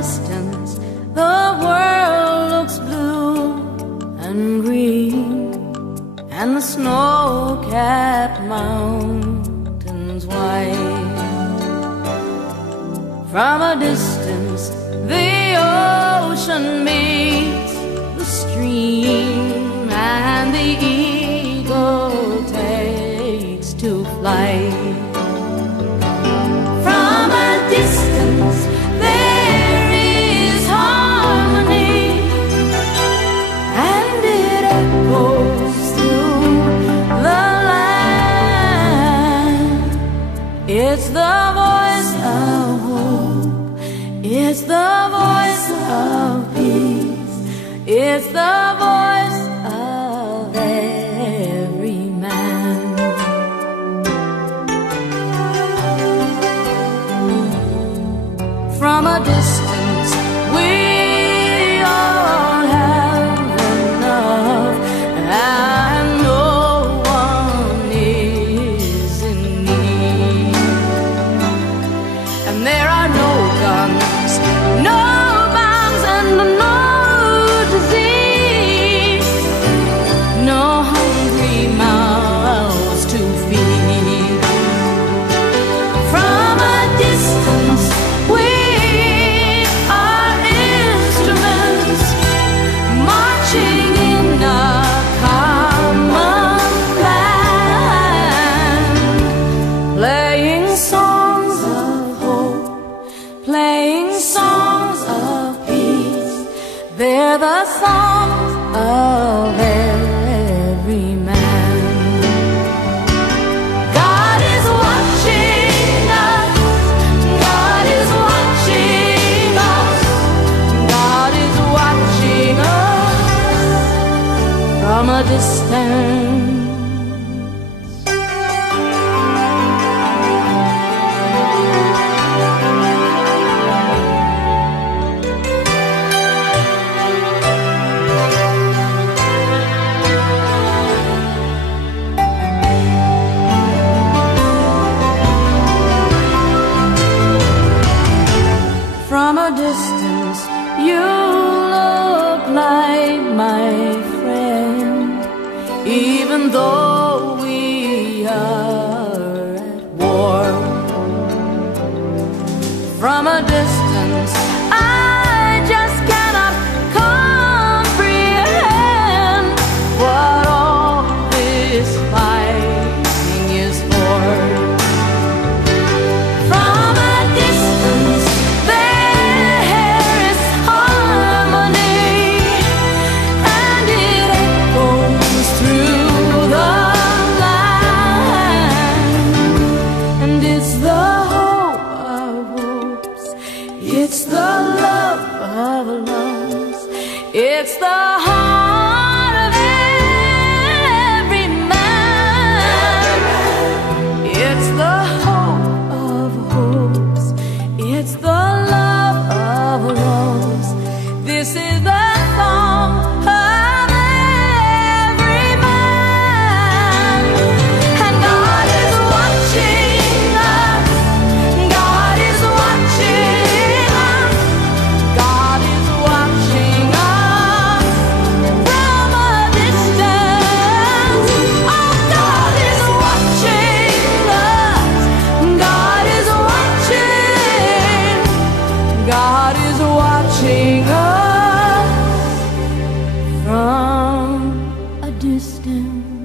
distance, the world looks blue and green, and the snow-capped mountains white. From a distance, the ocean meets the stream, and the eagle takes to flight. From a distance, there is harmony, and it echoes through the land. It's the voice of hope, it's the voice of peace, it's the voice of every man. From a distance, we all have enough, and no one is in need. And there are no guns, no bombs, and no disease, no hungry mouths to feed. From a distance, we are instruments marching in a common plan, playing songs of hope, playing songs of peace. They're the songs of every man. God is watching us, God is watching us, God is watching us from a distance. From a distance, you look like my friend, even though we are at war. From a distance, I just cannot comprehend what all this fighting is for. From a distance, there is harmony, and it echoes through the land. And it's the hope of hopes, it's the love of loves, it's the heart of every man. It's the hope of hopes, it's the love of loves. This is the song of every man. And God is watching us, God is watching us, God is watching us from a distance. Oh, God is watching us, God is watching, God is watching us from a distance.